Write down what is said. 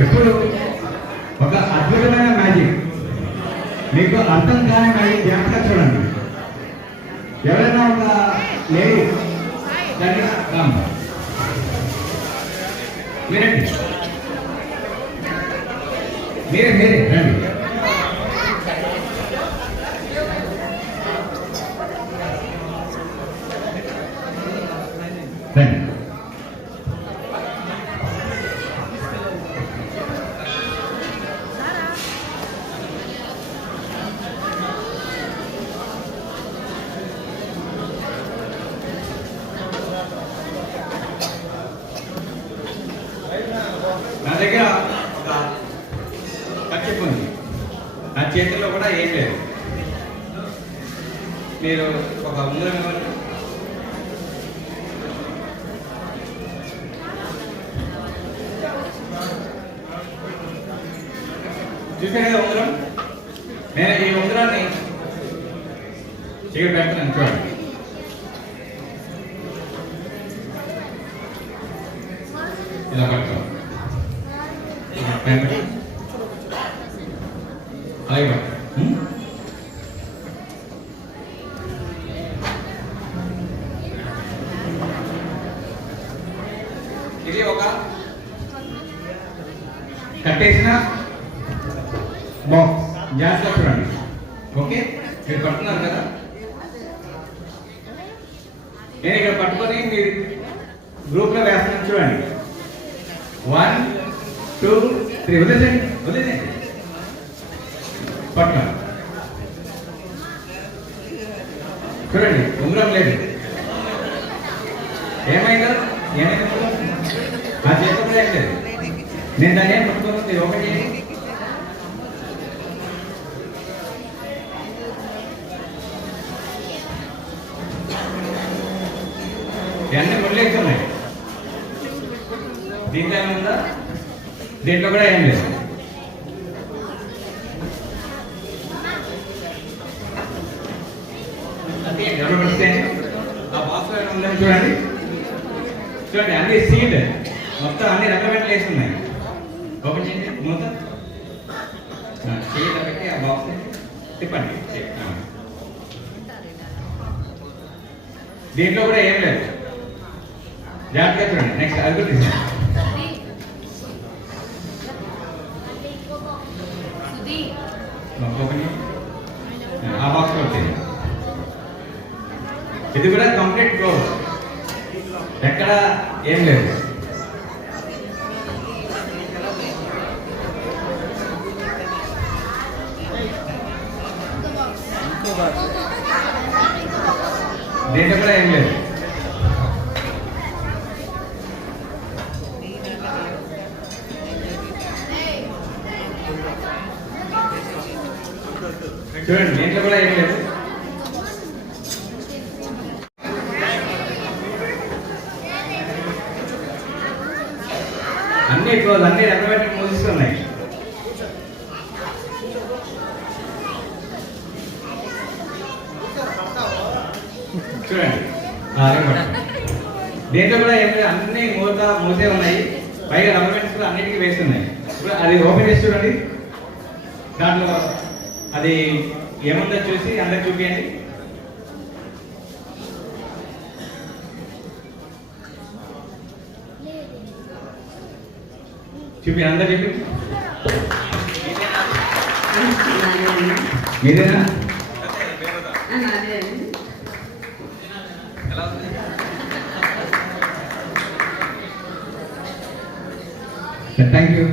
ఇప్పుడు ఒక అద్భుతమైన మ్యాజిక్, మీకు అర్థం కాని మ్యాజిక్ జాగ్రత్తగా చూడండి. ఎవరైనా ఒక లేడీ మీరండి, మీరే రండి. రండి. నా దగ్గర ఒక కచ్చిప్ ఉంది, నా చేతిలో కూడా ఏం లేదు. మీరు ఒక ఉంగరం ఇవ్వండి. చూసారు కదా ఉంగరం? నేను ఈ ఉంగరాన్ని చీకటి పెడతాను, చూడండి. ఇలా పట్టుకో, అలాగే ఇది ఒక కట్టేసిన బాక్స్. జాగ్రత్తగా చూడండి. ఓకే, మీరు పట్టుకున్నారు కదా, నేను ఇక్కడ పట్టుకొని మీరు గ్రూప్లో వేస్తాను. చూడండి, 1 2 3 వదిలేండి. పట్టుకోండి. చూడండి, ఉంగరం లేదు. ఏమైందా? ఆ చేతిలో ఏం లేదు. నేను దాన్ని ఏం పట్టుకోను. మీరు ఒకటి ఇవన్నీ ముళ్ళేస్తున్నాయి. దీంట్లో ఏముందా? దీంట్లో కూడా ఏం లేదు. ఆ బాక్స్ ఉందని చూడండి. చూడండి, అన్ని సీడ్ మొత్తం అన్ని రకమైన వేసి ఉన్నాయి. ఓపెన్ చేయండి. మూత సీడ్ పెట్టి ఆ బాక్స్ తిప్పండి. దీంట్లో కూడా ఏం లేదు. జాగ్రత్తగా చూడండి. నెక్స్ట్ అది కూడా తీసుకోండి. ఆ బాక్స్ వచ్చేది. ఇది కూడా కంప్లీట్ క్లోజ్, ఎక్కడ ఏం లేదు. దీంట్లో కూడా ఏం లేదు. చూడండి, దీంట్లో కూడా ఏం లేదు. అన్ని క్లోజ్, అన్ని ఆటోమేటిక్ మూసిస్తున్నాయి. చూడండి, దీంట్లో కూడా ఏం లేదు. అన్ని మూసే ఉన్నాయి. పైగా రబ్బర్ కూడా అన్నిటికీ వేస్తున్నాయి. ఇప్పుడు అది ఓపెన్ చేసి చూడండి. దాంట్లో అది ఏముందో చూసి అందరికి చూపించండి. చూపి, అందరు చెప్పి. మీరేనా? Thank you.